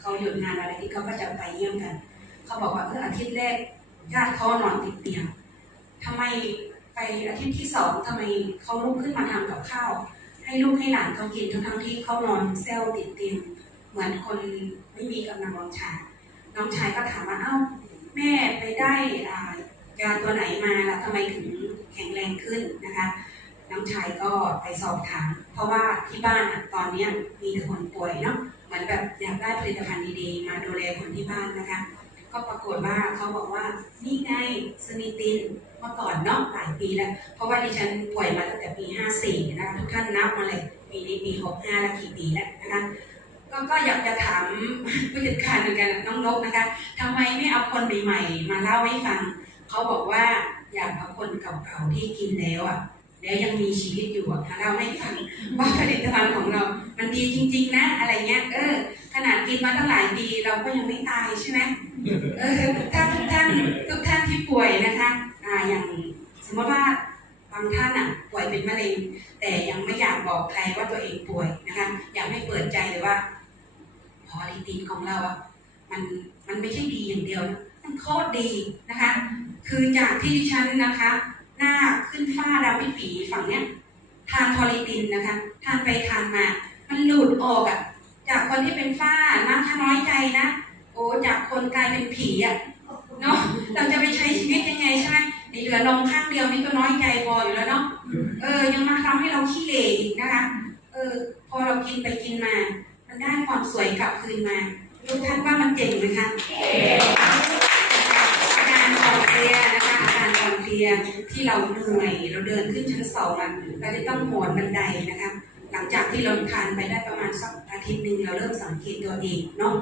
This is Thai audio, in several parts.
เขาหยุดงานอะไรที่เขาก็จะไปเยี่ยมกัน เขาบอกว่าเอออาทิตย์แรกญาติเขานอนติดเตียงทำไมไปอาทิตย์ที่สองทำไมเขาลุกขึ้นมาทำกับข้าว ให้ลูกให้หลานเขากินทั้งทั้งที่เขานอนเซลล์ติดเตียงเหมือนคนไม่มีกำลังวังชาน้องชายก็ถามว่าเอ้าแม่ไปได้อ่ายาตัวไหนมาล่ะทำไมถึงแข็งแรงขึ้นนะคะ น้องชายก็ไปสอบถาม เพราะว่าที่บ้านตอนนี้มีแต่คนป่วยเนาะ เหมือนแบบอยากได้ผลิตภัณฑ์ดีๆ มาดูแลคนที่บ้านนะคะ ก็ปรากฏว่าเขาบอกว่านี่ไงสนิตินเมื่อก่อนเนาะหลายปีแล้ว เพราะว่าดิฉันป่วยมาตั้งแต่ปี 54 นะคะทุกท่านนับมาเลยปีนี้ปี65แล้วกี่ปีแล้วนะคะก็ก็อยากจะถามผู้จัดการเหมือนกันน้องนกนะคะทำไมไม่เอาคนใหม่ๆ มาเล่าให้ฟัง เขาบอกว่าอยากเอาคนเก่าๆที่กินแล้วอะ แล้วยังมีชีวิตอยู่อะมาเล่าให้ฟังว่าผลิตภัณฑ์ของเรา มันดีจริง ๆ นะ อะไรเงี้ย เออ ขนาดกินมาตั้งหลายปีเราก็ยังไม่ตายใช่ไหมเออถ้าทุกท่านทุกท่านที่ป่วยนะคะ อ่า อย่างสมมติว่าบางท่านอะป่วยเป็นมะเร็ง แต่ยังไม่อยากบอกใครว่าตัวเองป่วยนะคะ อยากให้เปิดใจเลยว่าพอลิตินของเราอะมันมันไม่ใช่ดีอย่างเดียวนะมันโคตรดีนะคะ คือจากที่ดิฉันนะคะ หน้าขึ้นฝ้าดำปิดฝีฝั่งเนี้ยทานทอริตินนะคะ ทานไปทานมา มันหลุดออกอะจากคนที่เป็นฝ้านะถ้าน้อยใจนะโอ้จากคนกลายเป็นผีอะเนาะเราจะไปใช้ชีวิตยังไงใช่ไหมเหลือนมข้างเดียวนี่ก็น้อยใจพออยู่แล้วเนาะเออ ยังมาทำให้เราขี้เหร่อีกนะคะเออ พอเรากินไปกินมา มันได้ความสวยกลับคืนมาทุกท่านว่ามันเจ๋งไหมคะอาการอ่อนเพลียนะคะอาการอ่อนเพลียที่เราเหนื่อยเราเดินขึ้นชั้นสองอะเราจะต้องโหนบันไดนะคะ ลังจากที่เราทานไปได้ประมาณสักอาทิตย์หนึ่งเราเริ่มสังเกตตัวเองเนาะ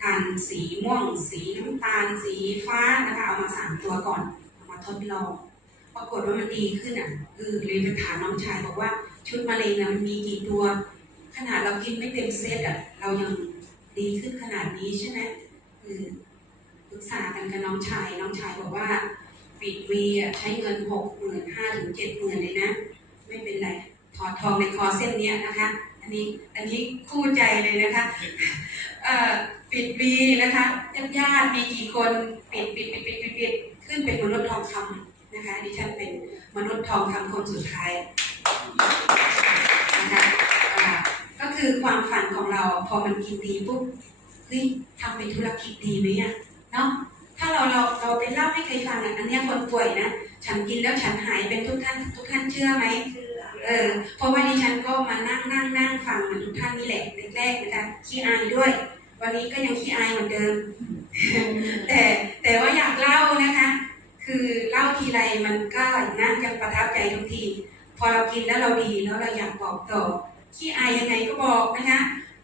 ทานสีม่วง สีน้ำตาล สีฟ้านะคะเอามาสามตัวก่อนเอามาทดลองปรากฏว่ามันดีขึ้นอะเออเลยไปถามน้องชายบอกว่าชุดมะเร็งนะมันมีกี่ตัว ขนาดเรากินไม่เต็มเซตอะเรายังดีขึ้นขนาดนี้ใช่ไหมเออปรึกษากันกับน้องชายน้องชายบอกว่าปิดวีอะใช้เงินหกหมื่นห้าถึงเจ็ดหมื่นเลยนะ ไม่เป็นไร ถอดทองในคอเส้นนี้นะคะ อันนี้อันนี้คู่ใจเลยนะคะเอ่อปิดวีนะคะญาติญาติมีกี่คนปิดปิดปิดปิดปิดปิดขึ้นเป็นมนุษย์ทองคำนะคะดิฉันเป็นมนุษย์ทองคำคนสุดท้ายนะคะก็คือความฝันของเราพอมันกินดีปุ๊บเฮ้ยทำเป็นธุรกิจดีไหมอะเนาะถ้าเราเราเราไปเล่าให้ใครฟังอะอันนี้คนป่วยนะ ฉันกินแล้วฉันหายเป็นทุกท่านทุกท่านเชื่อไหม เออเพราะว่าดิฉันก็มานั่งนั่งนั่งฟังเหมือนทุกท่านนี่แหละแรกๆนะคะขี้อายด้วย วันนี้ก็ยังขี้อายเหมือนเดิม แต่แต่ว่าอยากเล่านะคะ คือเล่าทีไรมันก็น่ายังประทับใจทุกที พอเรากินแล้วเราดีแล้วเราอยากบอกต่อขี้อายยังไงก็บอกนะคะ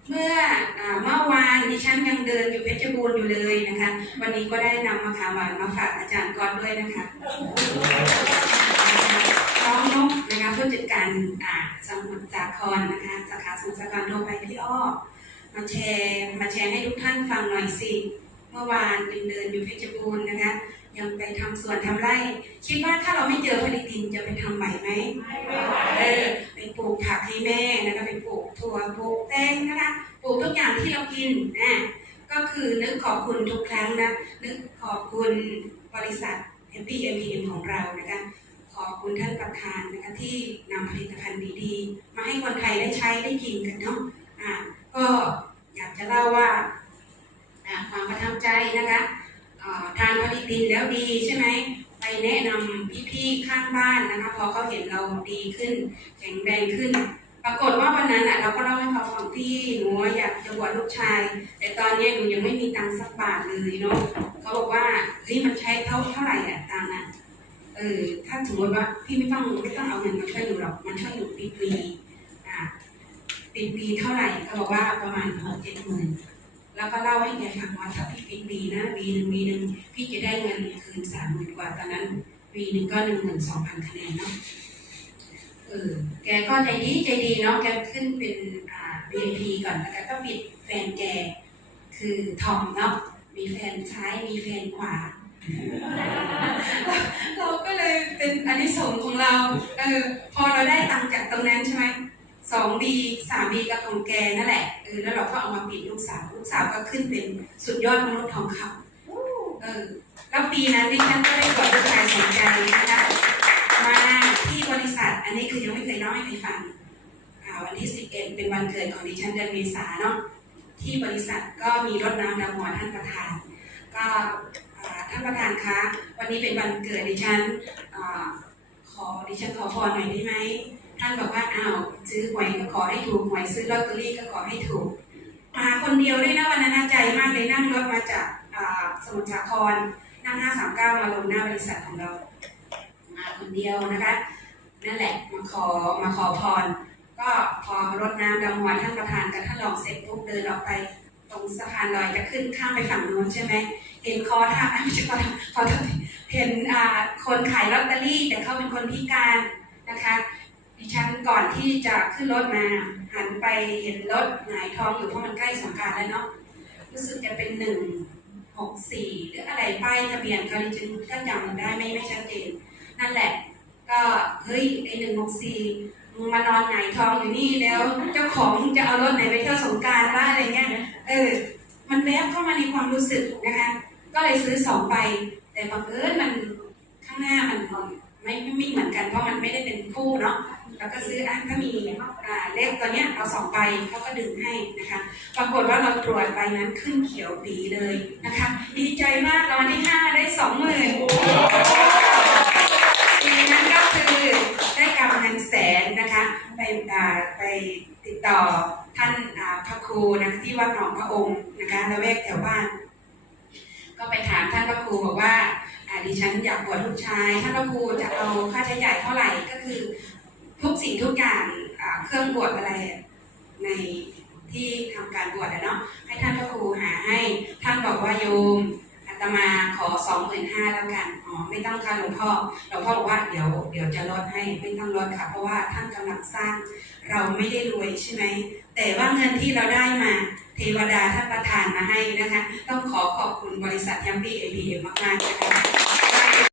เมื่ออาเมื่อวานดิฉันยังเดินอยู่เพชรบูรณ์อยู่เลยนะคะ วันนี้ก็ได้นำมะขามหวานมาฝากอาจารย์ก๊อตด้วยนะคะน้องนกนะคะผู้จัด การอ่าสมุทรสาครนะคะสาขาสมุทรสาครโทรไปพี่อ้อมาแชร์มาแชร์ให้ทุกท่านฟังหน่อยสิเมื่อวานยังเดินอยู่เพชรบูรณ์นะคะ ยังไปทำสวนทำไร่ คิดว่าถ้าเราไม่เจอผลิตดินจะไปทำไหวไหมเออไปปลูกผักให้แม่นะคะไปปลูกถั่วปลูกแตงนะคะปลูกทุกอย่างที่เรากินอะก็คือนึกขอบคุณทุกครั้งนะนึกขอบคุณบริษัท Happy MPM ของเรานะคะ ขอบคุณท่านประธานนะคะที่นำผลิตภัณฑ์ดีๆ มาให้คนไทยได้ใช้ได้กินกันเนาะอะก็อยากจะเล่าว่าความประทับใจนะคะทานพอดีตินแล้วดีใช่ไหมไปแนะนำพี่ๆข้างบ้านนะคะพอเขาเห็นเราดีขึ้น แข็งแรงขึ้น ปรากฏว่าวันนั้นอะเราก็เล่าให้เขาฟังที่หนูอยากจะบวชลูกชาย แต่ตอนนี้หนูยังไม่มีตังค์สักบาทเลยเนาะเขาบอกว่าเฮ้ยมันใช้เท่าเท่าไหร่อะ เออถ้าสมมติว่าพี่ไม่ต้องไม่ต้องเอาเงินมาช่วยหนูหรอกมันช่วยหนูปีปีอ่าปีปีเท่าไหร่เขาบอกว่าประมาณหกเจ็ดหมื่นแล้วก็เล่าให้แกฟังว่าถ้าพี่ปีปีนะปีหนึ่งปีหนึ่งพี่จะได้เงินคืนสามหมื่นกว่าตอนนั้นปีหนึ่งก็หนึ่งหมื่นสองพันคะแนนเนาะเออแกก็ใจดีใจดีเนาะแกขึ้นเป็นอ่า VIP ก่อนแล้วแกก็ปิดแฟนแกคือทอมเนาะมีแฟนซ้ายมีแฟนขวา เราก็เลยเป็นอันนี้สงส์ของเรา เออ พอเราได้ตังจากตรงนั้นใช่ไหมสองบีสามบีกับของแกนั่นแหละเออแล้วเราก็เอามาปิดลูกสาว ลูกสาวก็ขึ้นเป็นสุดยอดมนุษย์ทองคำเออ แล้วปีนั้นดิฉันก็ได้กอดลูกชายสนใจนะคะมาที่บริษัท อันนี้คือยังไม่เคยเล่าให้ใครฟังอ่าวันที่11เอ็ดเป็นวันเกิดของดิฉันเดือนเมษาเนาะที่บริษัทก็มีรถน้ำดำหัวท่านประธาน ก็ ท่านประธานคะ วันนี้เป็นวันเกิดดิฉันอขอดิฉันขอพรหน่อยได้ไหม ท่านบอกว่าอ้าวซื้อหวยก็ขอให้ถูกหวยซื้อลอตเตอรี่ก็ขอให้ถูก มาคนเดียวด้วยนะวันนั้นน่าใจมากเลยนั่งรถมาจากสมุทรสาครนั่ง539มาลงหน้าบริษัทของเรา มาคนเดียวนะคะนั่นแหละมาขอมาขอพร ก็พอรดน้ำดำหัวท่านประธานกับท่านรองเสร็จปุ๊บเดินออกไป ตรงสะพานลอยจะขึ้นข้ามไปฝั่งนู้นใช่ไหมเห็นคอท่าไม่ใช่คอท่าขอทษทีเห็นคนขายลอตเตอรี่แต่เขาเป็นคนพิการนะคะดิฉันก่อนที่จะขึ้นรถมาหันไปเห็นรถหงายท้องอยู่เพราะมันใกล้สงการแล้วเนาะรู้สึกจะเป็นหนึ่งหกสี่หรืออะไรป้ายทะเบียนก็ดิฉันก็จำได้ไม่ไม่ชัดเจนนั่นแหละ ก็เฮ้ยไอหนึ่งหกสี่ มึงมานอนหงายท้องอยู่นี่แล้ว เจ้าของจะเอารถไหนไปเที่ยวสงการบ้าอะไรเงี้ยเออ มันแวบเข้ามาในความรู้สึกนะคะ ก็เลยซื้อสองใบแต่บังเอิญมันข้างหน้ามันไม่ไม่ไม่เหมือนกันเพราะมันไม่ได้เป็นคู่เนาะแล้วก็ซื้ออะถ้ามีอ่าเลขตัวเนี้ยเอาสองใบเขาก็ดึงให้นะคะ ปรากฏว่าเราตรวจใบนั้นขึ้นเขียวปีเลยนะคะ ดีใจมากรางวัลที่ห้าได้สองหมื่นปีนั้นก็คือได้กำเงินแสนนะคะ ไปอ่าไป ต่อท่านพระครูนะที่วัดหนองพระองค์นะคะละแวกแถวบ้าน ก็ไปถามท่านพระครูบอกว่าดิฉันอยากบวชลูกชาย ท่านพระครูจะเอาค่าใช้จ่ายเท่าไหร่ก็คือ ทุกสิ่งทุกอย่างเครื่องบวชอะไรในที่ทำการบวชอะเนาะให้ท่านพระครูหาให้ท่านบอกว่าโยม ตมาขอสองหมื่นห้าแล้วกันอ๋อไม่ต้องค่ะหลวงพ่อหลวงพ่อบอกว่าเดี๋ยวเดี๋ยวจะลดให้ไม่ต้องลดค่ะ เพราะว่าท่านกำลังสร้าง เราไม่ได้รวยใช่ไหมแต่ว่าเงินที่เราได้มาเทวดาท่านประทานมาให้นะคะ ต้องขอขอบคุณบริษัทยัมปี้เอพีเอ็มมากๆนะคะ